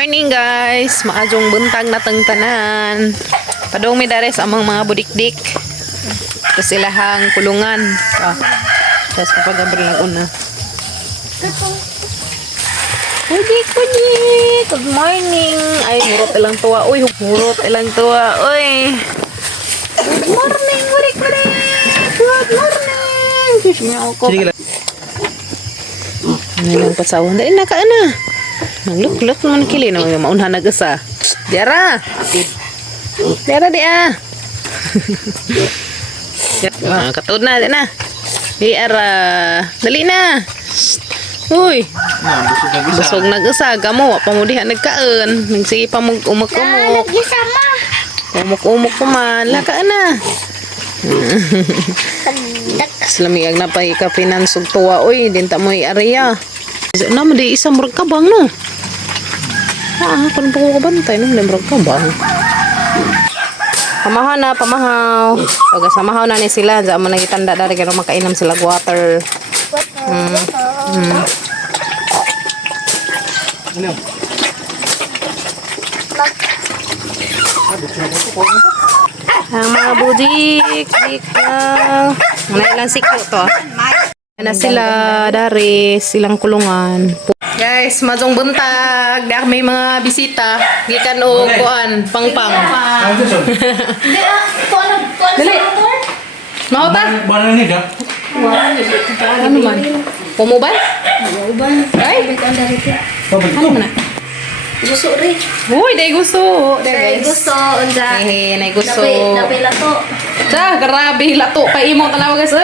morning guys, maadjong buntag na tanan. Padong mi dares amang mga budikdik. Ito silahang kulungan. Tapos kapag lang una. Kudik. Good morning. Ay, hurot ilang tuwa. Uy, hurot ilang tuwa. Uy. Good morning, budik. Good morning. Sige ako. Ano lang pasawan. Dali na ka na. Look naman kili na maunha nagasa. Diara dia. Katod na na. Diara. Dali na. Uy. Busog nagasa gamo wa pa mo diha nagkaon. Nagsige pa mo umak-umok. Umok-umok ko man. Laka na. Slamiag na pa ka finansog tuwa. Uy, dinta mo i-area. Naman di isang murag kabang no. Kung pa ko kabantay no, murag kabang. Pamahaw. Pag samahaw na ni sila, sa mo nagitanda dari kaya makainam sila water. Ang mga budik na ilang siklo to. Na sila dari silang kulungan. Guys, majong buntag, dak may mga bisita, gikan og kuan, pangpang. Dali. Mau ta? Mana ni dah? Ano man? Pumuban? Ay, ano man? Gusto rin. Uy, day gusto. Day gusto. Unja. Nay gusto. Napay lato. Sa, grabe, lato pa imo tanaw guys.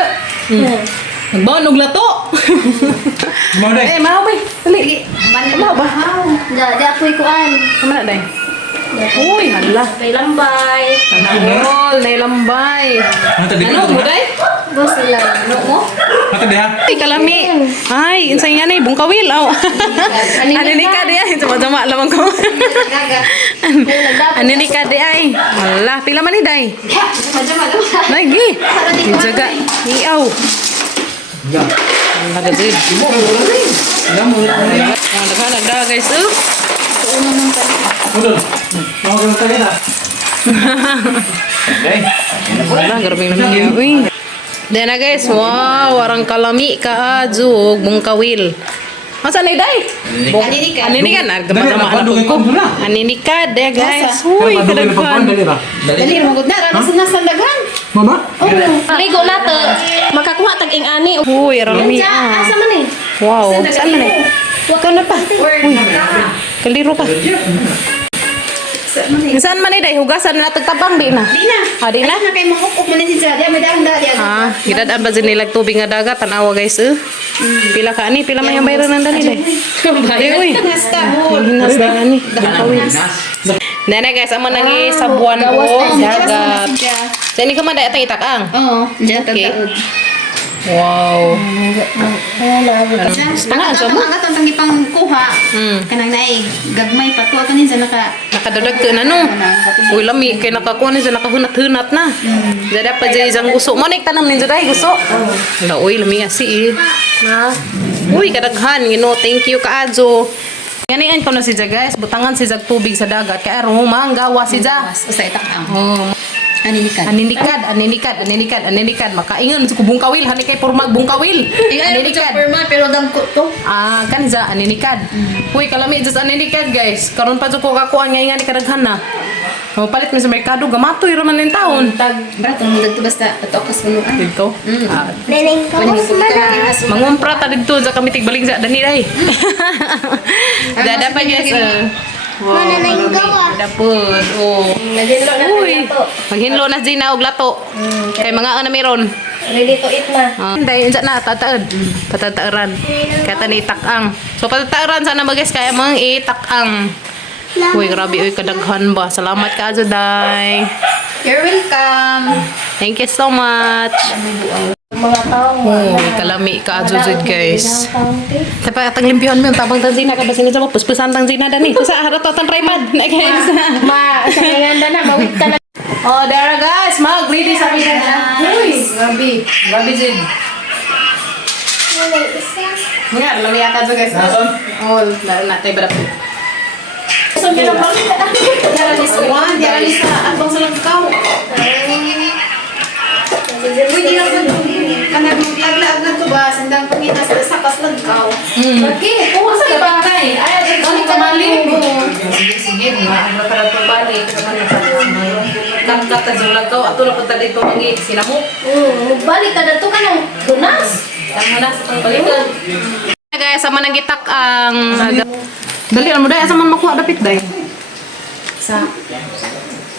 Nagbaon og lato. Mau dah? Eh, mau bay. Dali. Mau ba? Di apoy kuan. Kamana day? Uy, hala. Napay lambay. Tanahol, nay lambay. Ano mo day? Bos sila. Ano mo? Mata dia? Ay, kalami. Ay, insay nga na, bungkawil. Aw. Ano ni ka di ay? Sama-sama lamang ko. Ano ni ka di ay? Wala, pila man ni day? Lagi. Jaga. Iaw. Ang nagazid. Ang naghanagda guys. Betul. Mau ke tadi dah? Okay. Wala, garbing naman niya. Uy. Then na guys, wow, warang kalami ka adjog bungkawil. Masa na day? Aninikan. Gama-gama na ko. Aninikan deh guys. Uy, kadaghan. Dali magud na ra sa sandagan. Mama? Ligo na to. Makakuha tag ing ani. Uy, rami. Asa man ni? Wow, saan man eh? Ikaw na pa. Uy, kaliro pa. Saan man eh, day? Hugasan na tagtabang, di na? Di na. Di na? Na kay mahukok man si Jadia may dahon da. Gidadaan ba nilag tubig nga dagat? Tanawa guys, Pila ka ani? Pila may bayro ng dali, day? Uy, hinas na ani. Nene guys, amo nangi sabuan ko, dagat. Dani ka man day atang itakang? Oo, diyan Okay. tataod. Wow. Ang atong tangi pang kuha. Kanang naay gagmay patuwa kanin sa naka Nakadadag ka na no. Uy, lami. Kaya nakakuha niya nakahunat-hunat na. Dada pa dyan isang gusto. Monik tanam ninyo dahil gusto. Hala, uy, lami asi Uy, kadaghan. You know, thank you kaadjo. Ganian ko na si Jah guys. Butangan si Jah tubig sa dagat. Kaya rumang gawa si Jah. Usa itak ang. Oh. Aninikad. Makaingon sa kubong kawil. Hani kay pormag bungkawil. Aninikad. Pero dang ko to. Kanza, aninikad. Uy, kalami, just aninikad, guys. Karon pa dyan ko kakuan ngayon nga ni kadaghan na. Palit mo sa merkado, gamatoy raman ng taon. Brat, ang dagto basta atokas mo. Dito. Nening ko. Mangumpra ta dito sa kami tigbaling sa dani day. Dada pa guys. Wow, dapod. Oh. Uy. Maghinlo na din na og lato. Kay mga ana meron. Ready to eat na. Dai unsa na tataod. Patataaran. Kaya tani takang. So patataaran sana guys kaya mang itakang. Uy, grabe uy kadaghan ba. Salamat ka adto day. You're welcome. Thank you so much. Mga taong Kalami ka adjud guys. Tapos atang limpihan mo yung tabang tanzina ka basin sa puspusan tanzina dani. Sa harap to tan tripod na guys. sa nganda na bawit ka na. Oh, there guys, mag-ready sa kita na. Uy, grabe Jid. Nga, lami ata to guys. Oh, natay berapa? niya ng balik. Juan, diyan ni sa abang sa langkaw. Uy, di lang po. Kanang maglaglag na to ba? Sandang pangita sa sakas langkaw. Bakit? Kung sa iba kay. Ay, Ano ka mali? Sige, mga ano ka lang itong balik. Kat-kat na sa langkaw. Ato na punta dito mangi. Sinamok. balik ka na to ka ng tunas. Tama na sa itong balikan. Guys, sama nang gitak ang... Dali, ano dahil? Asa man makuha dapit dahil? Sa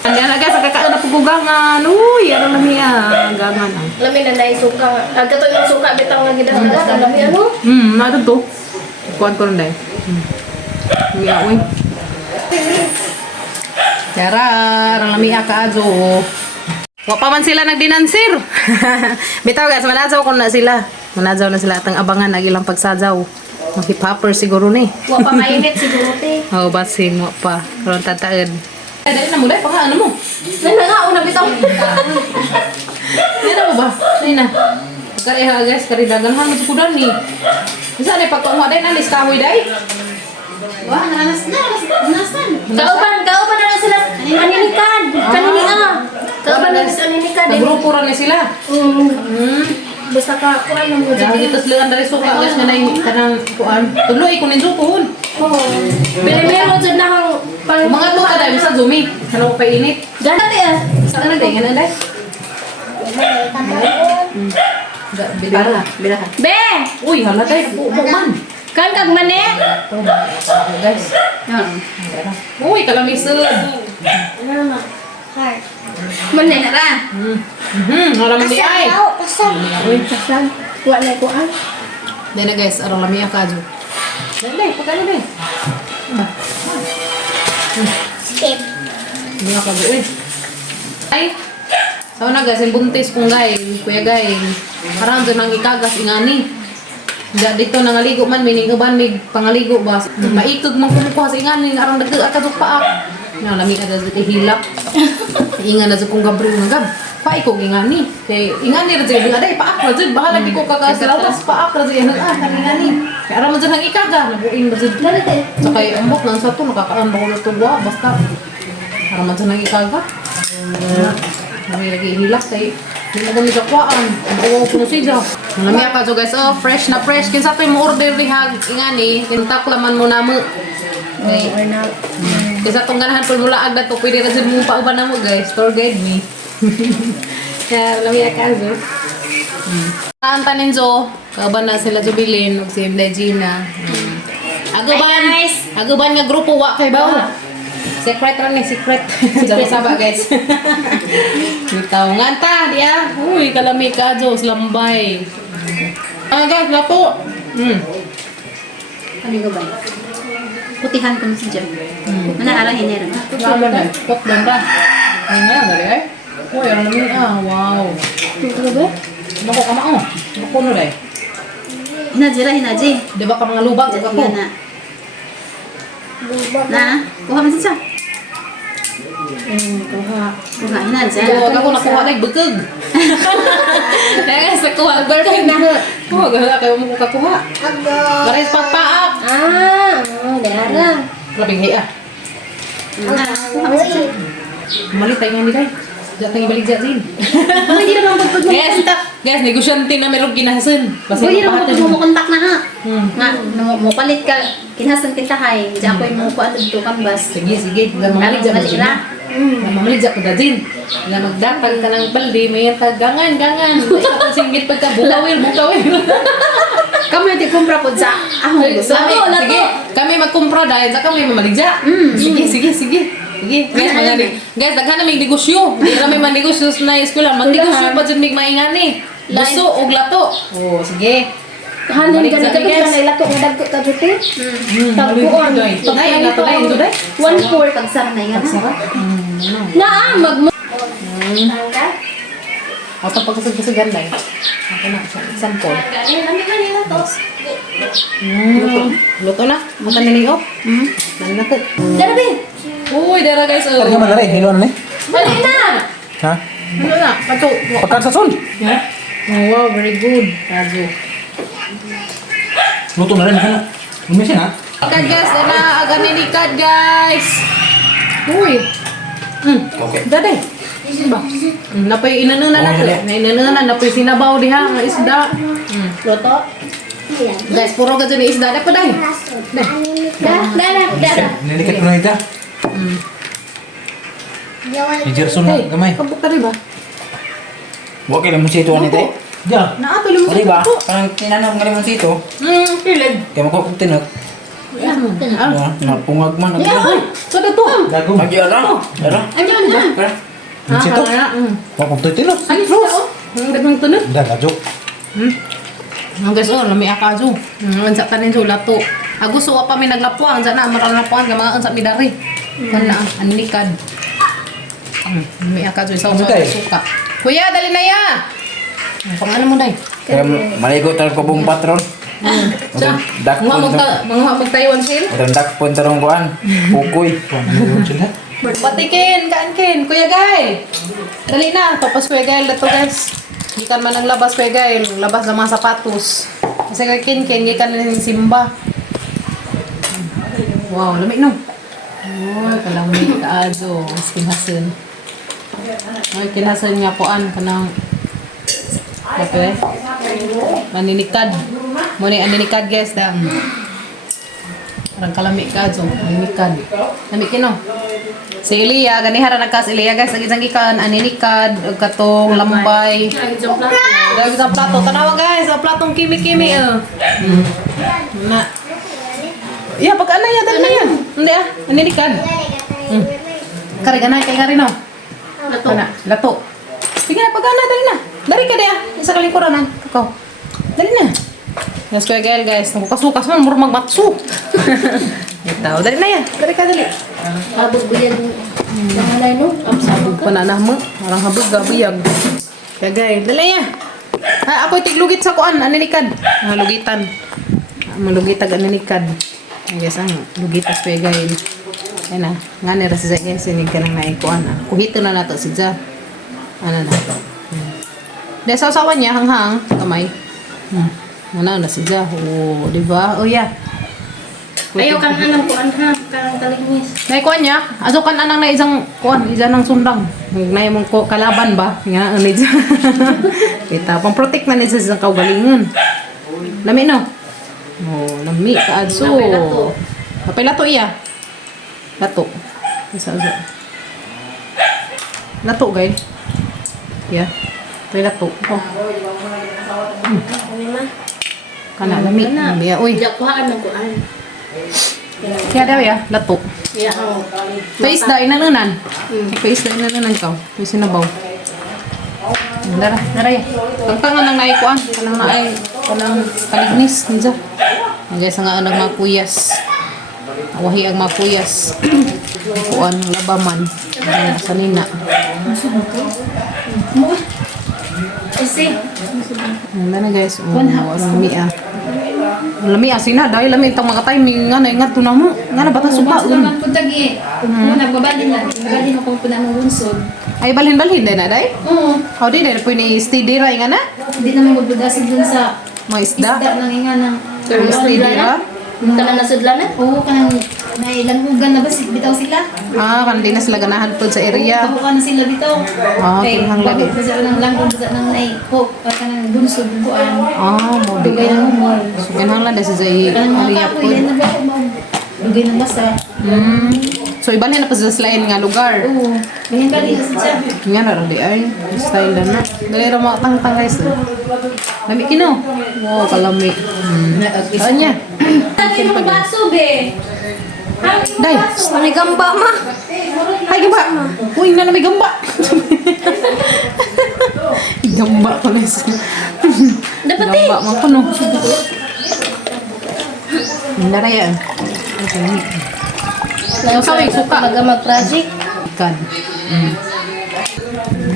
Yan na guys, kakain na pugugangan. Uy, ano na niya? Gangan ang. lamin na naisuka. Agkato yung suka bitaw nga gidala. Lamin ano? Ano to? Kuhan ko rin dahil. Miya, uy. Tara, ang lamia ka ajo. Wa pa man sila nagdinansir. Bitaw guys, manazaw ko na sila. Manazaw na sila atang abangan ang ilang pagsajaw. Mga hip-hopper siguro ni. Wa pa mainit siguro te. Oh, basin wa pa. Karon tataed. Ay, dali na mo dai, paka ano mo? Nana nga una bitaw. Yan mo ba? Dali na. Kareha guys, karidagan man mo kudan ni. Bisa ni pagkuha dai na listahoy dai. Wah, nanas na. Kauban na lang sila. Aninikan. Kanini Kauban na sila aninikan. Nagrupo ra ni sila. Basta ka kuan lang mo Dahil kita silang dari suka guys nga na kanang kuan. Tuloy ko ninyo kuhon. Meron dyan na ang pang... Mga to kada bisa zumi. Ano pa init? Ganda eh. Saan na dai? Ganun dai? Bila. Bila. Be! Uy, hala dai. Pupo man. Kan kag mane? Guys. Uy, kalamisod. Mane na ra. Alam mo di ay. Uy, kasan. Wa na ko an. Dahil na guys, arang lamia ka dyan. Dali, pagkano dali. Step. Lamia ka dyan. Ay, sawa na guys, yung buntis kong gay, kuya gay. Harang dyan ang ikagas, ingani. Dito nangaligo man, miningaban, may pangaligo ba? Maikog man kumukuha sa ingani, arang nag-akadok paak. Lamia ka dyan, hilap. Ingan na dyan kong gabro ng gab. Paikog ingani. Kay ingani ra dyan, aday paak ra dyan. Baka lagi ko kakasalatas, paak ra dyan. Ingani. Kaya aram mo dyan ang ikaga, nabuing ra dyan. Dali te. So kay ambot lang sa to, nakakaon ba ko na tuwa, basta para man sa nang ikaga. Kami lagi hilak kay hindi mo kami kakuhaan. Ang uwaw ko na siya. Malamia pa so guys, oh, fresh na fresh. Kinsa to mo order rihag ingani, kintaklaman mo na mo. Okay. Or na. Kisa tong ganahan pul mula agda to, pwede ra jud mo pauban na mo guys. Tour guide me. Kaya malamia ka so. Kanta ninjo, kaban na sila jubilin, ug si Mday Gina. Aguban, Hi, guys. aguban nga grupo wa kay bawo. Secret ra ni, secret. Saba guys. Bitaw nganta dia. Uy, kalami ka jo, lambay. Guys, lato. Kami ko ba? Putihan ko na si Jem. Manaarahin niya rin. Lalo na, pot ganda. Ay nga, gali ay. Uy, ang lami wow. Tulo ba? Mako ka mao. Mako no dai. Hinaji. Di ba ka mga lubag ka ko? Na. Na, kuha mo siya. Kuha. Kuha, hinaji. Huwag ako nakuha na bukog. Kaya nga sa kuha, birthday na. Huwag kayo mo kakuha. Maris pagpaak. Dara. Labing hiya. Na, kuha mo siya. Malit tayo nga ni Day. Diyan tayo ibalik dyan din. Hindi naman pagpag mo Guys, kontak. guys, negosyante na merong ginahasin. Basta Hindi naman mapahatin pagpag mo kontak na ha. Nga, mo palit ka. Kinhasan kita hay. Diyan ko yung mo kuha dito kambas. Sige, sige. Hanggang mamalig dyan. Balik na. Mamalig dyan ko na din. Hanggang magdatag ka ng balde, may gangan. Ikaw singgit pagka bukawil. Kami natin kumpra po sa ahong gusto. Sige, kami magkumpra dahil sa kami mamalig dyan. Sige. Sige, guys, mga guys, daghan na may negosyo. Hindi na may manegosyo na eskwela. Magnegosyo pa dyan may maingani. Gusto o lato. Oh, sige. Hanin ka na ka na ilato nga dagko ka dito. Tagpuan. Nay, lato na ito day. 1/4. Pagsara na yan. Naa magmo. O, ito pagkasag-kasagan day. Ako na, example. Luto na. Mata niliop. Nanakot. Dara be. Uy, dara guys. Tara ka man na rin. Hilo na ni. Dali na. Ha? Ano na? Pato. Pagkaan sa son. Oh, wow, very good. Rajo. Luto na rin. Ano? Lumisin ha? Kad guys, na aga ninikad guys. Uy. Okay. Dade. Ba? Napay inanunan na to. Na inanunan napay sinabaw diha nga isda. Loto. Guys, puro ka dyan yung isda. Dapat dahil. Dah. Nilikat ko na ita. I-Gerson na, gamay. Kabuk ka rin ba? Huwag kayo lemon sito ano ito. Diyan. Naato limang O diba? ko. Parang tinanong nga lemon sito. Pilid. Kaya makapagtinag. Napungag man. Ay, sada to. Dagong. Magyara. Yara. Andiyan na. Yara. Sito. Wapag to tinok. Ay, Rose. Ang dagang tunod. Dagajok. Ang guys, oh, lami akazo. Ang sa tanin so lato. Agus wa pa mi naglapuan, sa na marang lapuan ka mga unsa mi dari. Kana aninikad. Lami akazo sa Ano, day? suka. Kuya, dali na ya. Pang ano mo dai? Kaya maligo tayo ko buong patron. Sa Dakpon. mga magtaywan sin. Atong dakpon tarong kuan. Pukoy. Ano sila? Patikin, kaankin, Kuya Gail. Dali na, tapos Kuya Gail dito guys. Gikan man ang labas Kuya Gail, labas ng mga sapatos. Kasi kay Kin, gikan na ng simba. Wow, lamig no. Oh, kalamig kaado, kinahasan. Ay, kinahasan niya poan kanang okay. Maninikad. Mo ni aninikad guys dang. Parang kalami ka so, aninikad. Lamig kino. Si Elia, ganihara nagkas Elia guys, agi gikan aninikad ug katong lambay. Dagi sa plato, tanawa guys, sa platong kimi-kimi Na. Ya, pag ana ya, dali na yan. Hindi ah, aninikad. Kari ganay kay kari no. Loto. Ana, lato. Sige na, pag ana, dali na. Dari ka dia, isa kalingkuran ang ikaw. Dali na. Yes, Kuya Gael guys, nagkasukas man, murag magmatsu. Ito, dali na yan. Dari ka, dali. Habog buyag. Nangalay no. Sabog pa na mo. Parang habog gabiyag. Kaya Gael, dali yan. Ako'y tiglugit sa kuan, aninikad. Lugitan. Malugitag aninikad. Ay guys, ang lugitas Kuya Gael. Yan na, nga nira si Zay guys, sinig ka nang naikuan. Kuhito na nato si Zay. Ano na. Dahil sa usawan niya, hanghang, kamay. Ano na si Zay. Oo, diba? O yeah. Ayaw kang anang kuan ha. Kang talignis. Naikuan niya, aso kan anang na isang kuan, isa ng sundang. Nay mong ko kalaban ba? Nga ano niya. Kita pang protect na niya sa isang kaugalingon. Lami no. Oh, lami ka adso. Napay lato. Napay lato iya. Lato. Isa aso. Lato gay. Yeah. Napay lato. Oh. Kana lami. Lami uy. Diyak kuhaan ng kuan. Kaya daw ya, lato. Ya ang. May isda, inanunan. May isda, inanunan ka. May sinabaw. Dara, dara ya. Pagtangan ng naikuan. Kanang naay, kanang kalignis. Ninja. Nandiyan sa nga ang mga kuyas. Wahi ang mga kuyas. Kuan, labaman. Sa nina. Kasi. Ano na guys? Oh, lami ah. Lami ah, sina. Dahil lami itang mga timing. Nga na, ingat to na mo. Nga na, bata supa. Naman po tagi. Nagbabalin na. Nagbabalin ako po na ng unsod. Ay, balhin-balhin din na, day? Oo. How di, day? Pwede steady ra, nga na? Hindi naman magbudasin dun sa Mga isda. isda ng inga ng Steady ra? Kanang nasudlan na? Oo, kanang may langugan na ba bitaw sila? Ah, kan di na sila ganahan po sa area. Kabuka na sila bitaw. Ah, Kay kinahang lagi. bago sa ng langgong sa nang nay hope o kanang bunsod bukuan. Ah, mo di. Dugay ng humol. So, ganang lang dahil sa Kanang area mga po. kapoy yan na ba ko mag dugay ng basa. So, ibalhin na pa sa lain nga lugar. Oo. Ganyan ka din sa siya. Nga na rin di ay. Style na na. Dali rin mga tang-tang guys. Lami kino. Wow, kalami. Saan niya? Tagi mo baso be. Day, may gamba ma. Ay, gamba. Uy, na may gamba. Gamba ko na isa. Dapat Gamba mo ko no. Hindi na yan. Sabi, suka. Mag project. Ikan.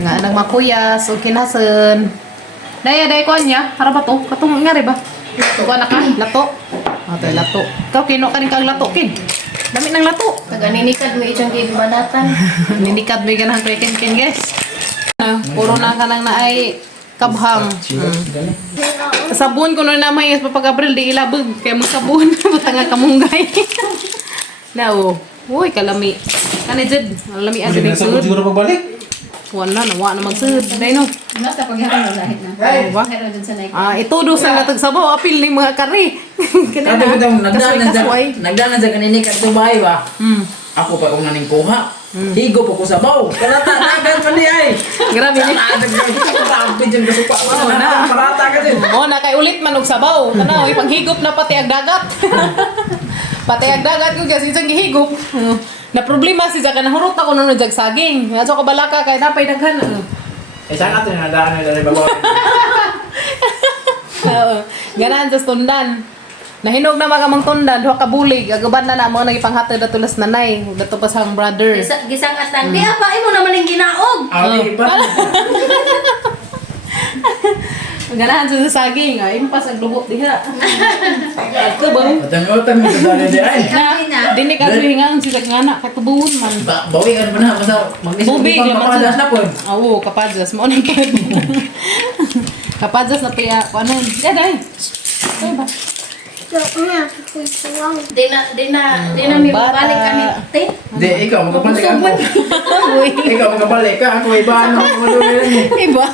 Nga nang makuyas o kinasan. Daya, daya ko niya. Harap ba to? Katong nga rin ba? Kuha na ka? Lato? Ito yung lato. Ikaw, kino ka rin kang lato, kin. Dami ng lato. Taganinikad mo itong gibanatan. Ninikad mo yung ganang kin guys. Puro na ka nang naay kabhang. Sabon ko na naman yung papag-Abril, di ilabog. Kaya mo sabon, matanga kamunggay. Now, uy, kalami. Kani Jed, kalami ang Hindi na sa sud. siguro pagbalik. Wala na, wala na magsud. Dahil no. Nasa paghihang na lahit na. Ba? Pero dun sa naik. Ito do sa latag sabaw, apil ni mga kari. Kana Kata kita na, kasway. nagdaan sa kanini ka bahay ba? Ako pa kung naning kuha. Higo po ko sa baw. Kalata agad man di ay. Grabe ni. Grabe dyan kasupa ko. Oo, na. Parata ka din. Oh, na kay ulit man og sabaw. Tanaw, ipanghigop na pati ang dagat. Pati ang dagat ko kasi isang gihigop. Na problema si Jaka nahurot ako nung jag saging. Aso ko balaka kay napay daghan. Eh saan natin nadaan na dali babaw. Oo. Ganan sa tundan. Nahinog na mga mang tundan, duha ka bulig. Agaban na mo nagipanghatod na tulas nanay. Dato pa sa brother. Gisang atang. Di apa, imo naman yung ginaog. Okay pa. Ganahan sa saging. Impas ang lubot diha. Ito ba? Utang-utang mo sa dali di ay. Dini ka hingaan si Jagana katubuon man. Bawi ka naman na. Basta magnisip Bubig, pang yaman kapadas sa- na po. Oo, kapadas. Mo nang kaya. Kapadas na piya. Ano yun? Yan ay. Ay ba? Di na may Bata. babalik kami. Tin. Di, ikaw magkabalik ako. Ikaw magkabalik ka. Ako iba ano. Iba.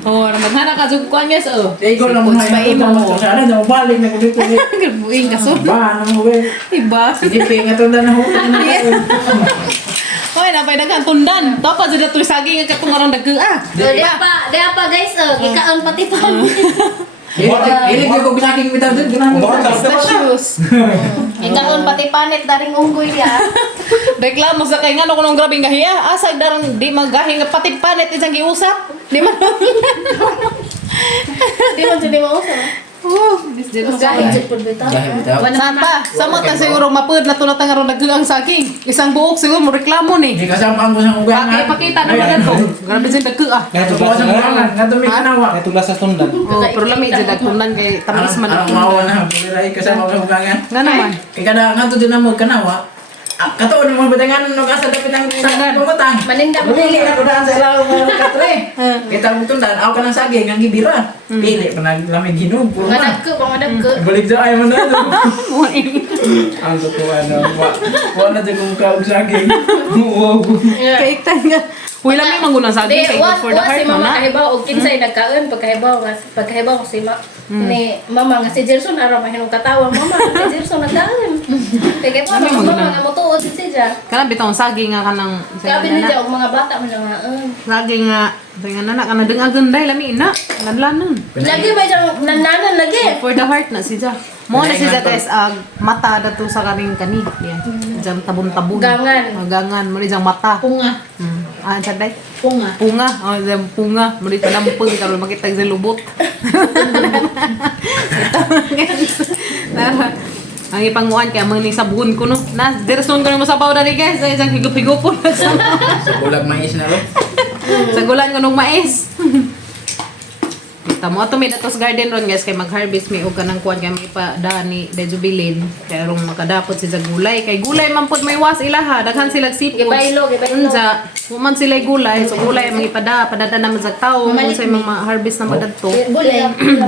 Oh, naghana ka jud kuan yes oh. Ikaw lang mo Sa na imo mo. Sana na mabalik na kulit-kulit. Gabuin ka so. Ba, ano mo ba? Iba. Sige, nga tundan na hukay na ako. Hoy, napay daghan tundan. Tapa jud atoy saging ang katungaran dagko ah. Di apa guys, gikaon pati pa. Ilig ko ginaking bitaw dun. Ginaking Basta shoes. Gikaon pati panit daring unggoy ya. Reklamo sa kay ngano kunong grabing gahiya. Asa darang di magahi nga pati panet isang giusap. Di man. Di man jud mausap. Gahit jud pud bitaw. Gahit bitaw. Saan pa? Samot na siguro mapud na tunat nga ron nagdugang saging. Isang buok siguro mo reklamo ni. Hindi kasama ko sa ugangan. Pakita naman to. Grabe din dagko ah. Ito po sa ugangan. Ito may kanawa. Ito lasa tundan. Oh, pero lami jud dagtunan kay tamis man Ang ang mawa na. Pagkiray kasama ko sa ugangan. nga naman. Kaya kada nga ito din na mo kanawa. Katuon mo batangan nung asa dapat ang pumutang. Maninda mo Pili ako daan sa ilaw ng katre. Kita mo tundan. Ako ka ng saging. Ang gibira. Pili pa naglamig hinog. Puro na. Pangadab ko. Balik sa ayaw mo na. Ang totoo ano. Wala dyan kung kaog saging. Wow. Kaiktan nga. Uy, lami mangunang saging kay good for the heart si mo mama na. kahibaw og kinsay nagkaon pagkahibaw ko si mama nga si Jerson ara mahinong katawa mama si Jerson nagkaon. Kaya Lami mama mangunang. nga motuod si siya. Kana bitong saging nga kanang Kabi ni og mga bata mo nga saging nga dengan anak kana dengagan dai lami ina. Nadlanan. lagi ba jang nananan lagi. For the heart na siya. Mo na siya guys mata dato sa kaning kani. Yan. Jam tabon-tabon. Gangan. Gangan mo jang mata. Punga. Ah, saday. Punga. Punga, oh, jam punga. Mo pa nampun karon makita sa lubot. Ang ipanguan kaya mga ni sabon ko no. Na derson ko ni mo sabaw dali guys. Ay jang higup-higup po na sa. Sa bulag mais na lo. Sa gulan ko nung mais. Kita mo ato may datos garden ron guys kay mag-harvest may og kanang kuan kay may pa dani dejubilin kay rong makadapot si sa gulay kay gulay man pud may was ilaha daghan sila seafood. Gibaylo. Unsa, human sila gulay so gulay ang ipada padada naman sa tao kung sa mga harvest na madadto. Gulay dito.